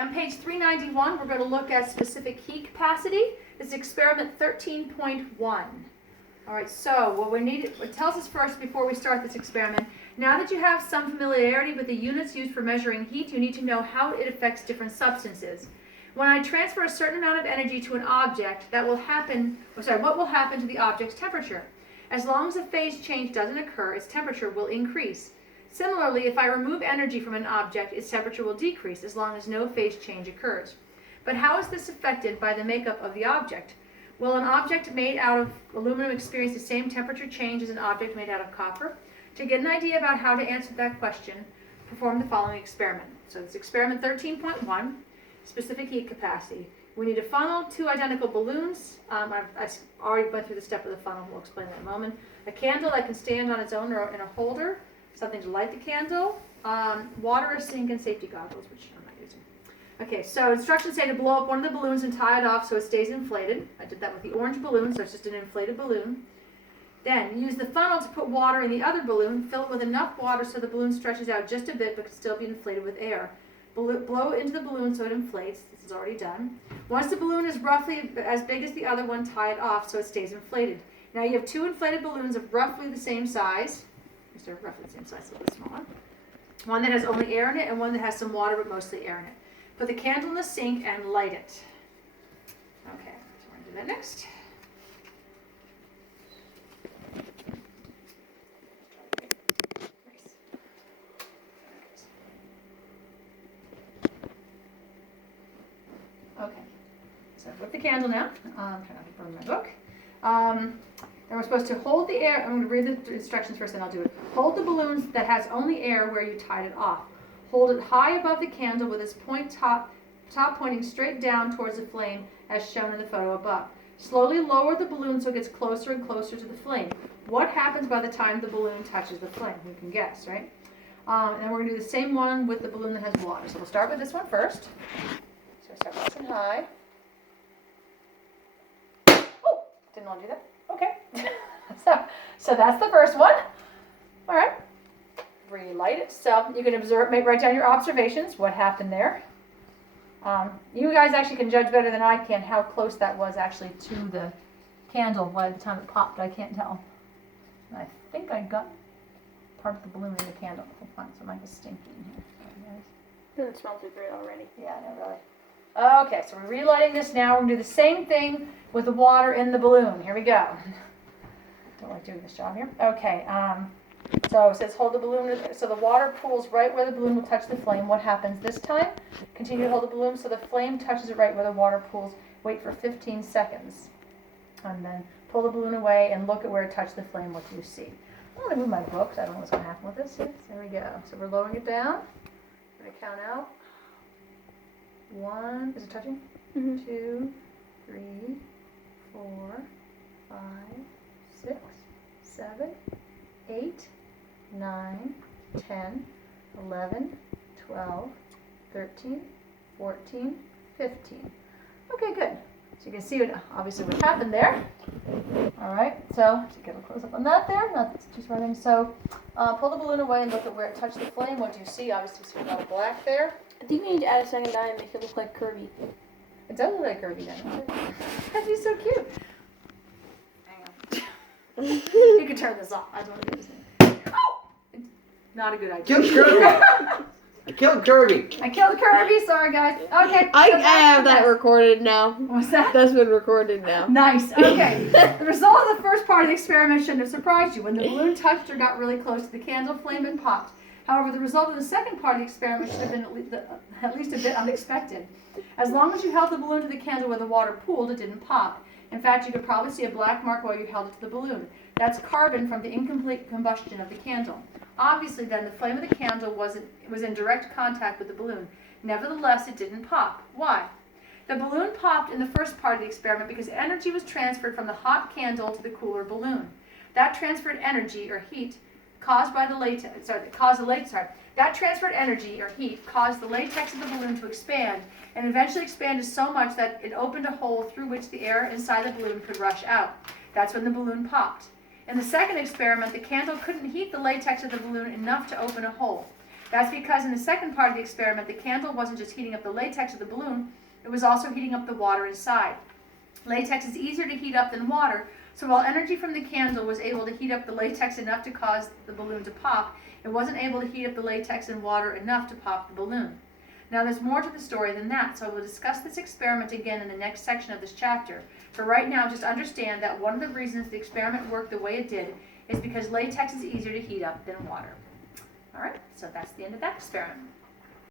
On page 391, we're going to look at specific heat capacity. This is experiment 13.1. All right, so what we need, it tells us first before we start this experiment, now that you have some familiarity with the units used for measuring heat, you need to know how it affects different substances. When I transfer a certain amount of energy to an object, what will happen to the object's temperature? As long as a phase change doesn't occur, its temperature will increase. Similarly, if I remove energy from an object, its temperature will decrease as long as no phase change occurs. But how is this affected by the makeup of the object? Will an object made out of aluminum experience the same temperature change as an object made out of copper? To get an idea about how to answer that question, perform the following experiment. So it's experiment 13.1, specific heat capacity. We need a funnel, two identical balloons. I already went through the step of the funnel. We'll explain that in a moment. A candle that can stand on its own or in a holder. Something to light the candle, water, a sink, and safety goggles, which I'm not using. Okay, so instructions say to blow up one of the balloons and tie it off so it stays inflated. I did that with the orange balloon, so it's just an inflated balloon. Then use the funnel to put water in the other balloon, fill it with enough water so the balloon stretches out just a bit but can still be inflated with air. Blow into the balloon so it inflates. This is already done. Once the balloon is roughly as big as the other one, tie it off so it stays inflated. Now you have two inflated balloons of roughly the same size. They're roughly the same size, a little bit smaller. One that has only air in it and one that has some water but mostly air in it. Put the candle in the sink and light it. Okay, so we're going to do that next. Nice. Okay, so I've lit the candle now. I'm trying not to burn my book. And we're supposed to hold the air. I'm going to read the instructions first and I'll do it. Hold the balloon that has only air where you tied it off. Hold it high above the candle with its top pointing straight down towards the flame as shown in the photo above. Slowly lower the balloon so it gets closer and closer to the flame. What happens by the time the balloon touches the flame? You can guess, right? And then we're going to do the same one with the balloon that has water. So we'll start with this one first. So start nice and high. Oh, didn't want to do that. Okay, so that's the first one. All right, relight it. So you can write down your observations, what happened there. You guys actually can judge better than I can how close that was actually to the candle by the time it popped. I can't tell. And I think I got part of the balloon in the candle. So it might be stinky in here. It smells great already. Yeah, no, really. Okay, so we're relighting this now. We're going to do the same thing with the water in the balloon. Here we go. Don't like doing this job here. Okay, so it says hold the balloon, so the water pools right where the balloon will touch the flame. What happens this time? Continue to hold the balloon so the flame touches it right where the water pools. Wait for 15 seconds. And then pull the balloon away and look at where it touched the flame. What do you see? I'm going to move my book, so I don't know what's going to happen with this. Yes, there we go. So we're lowering it down. I'm going to count out. 1, is it touching? 2, 3, 4, 5, 6, 7, 8, 9, 10, 11, 12, 13, 14, 15. Okay, good. So you can see obviously what happened there. All right, so to get a close up on that there, not just running. So pull the balloon away and look at where it touched the flame. What do you see? Obviously, you see a lot of black there. I think we need to add a second dye and make it look like Kirby. It does look like Kirby, doesn't it? That'd be so cute. Hang on. You can turn this off. I don't want to do this thing. Oh! It's not a good idea. Kill Kirby! I killed Kirby! I killed Kirby. Sorry, guys. Okay. I have that recorded now. What's that? That's been recorded now. Nice. Okay. The result of the first part of the experiment shouldn't have surprised you. When the balloon touched or got really close to the candle flame, it popped. However, the result of the second part of the experiment should have been at least a bit unexpected. As long as you held the balloon to the candle where the water pooled, it didn't pop. In fact, you could probably see a black mark while you held it to the balloon. That's carbon from the incomplete combustion of the candle. Obviously, then, the flame of the candle was in direct contact with the balloon. Nevertheless, it didn't pop. Why? The balloon popped in the first part of the experiment because energy was transferred from the hot candle to the cooler balloon. That transferred energy, or heat, caused the latex of the balloon to expand, and eventually expanded so much that it opened a hole through which the air inside the balloon could rush out. That's when the balloon popped. In the second experiment, the candle couldn't heat the latex of the balloon enough to open a hole. That's because in the second part of the experiment, the candle wasn't just heating up the latex of the balloon, it was also heating up the water inside. Latex is easier to heat up than water, so while energy from the candle was able to heat up the latex enough to cause the balloon to pop, it wasn't able to heat up the latex and water enough to pop the balloon. Now there's more to the story than that, so I will discuss this experiment again in the next section of this chapter. For right now, just understand that one of the reasons the experiment worked the way it did is because latex is easier to heat up than water. Alright, so that's the end of that experiment.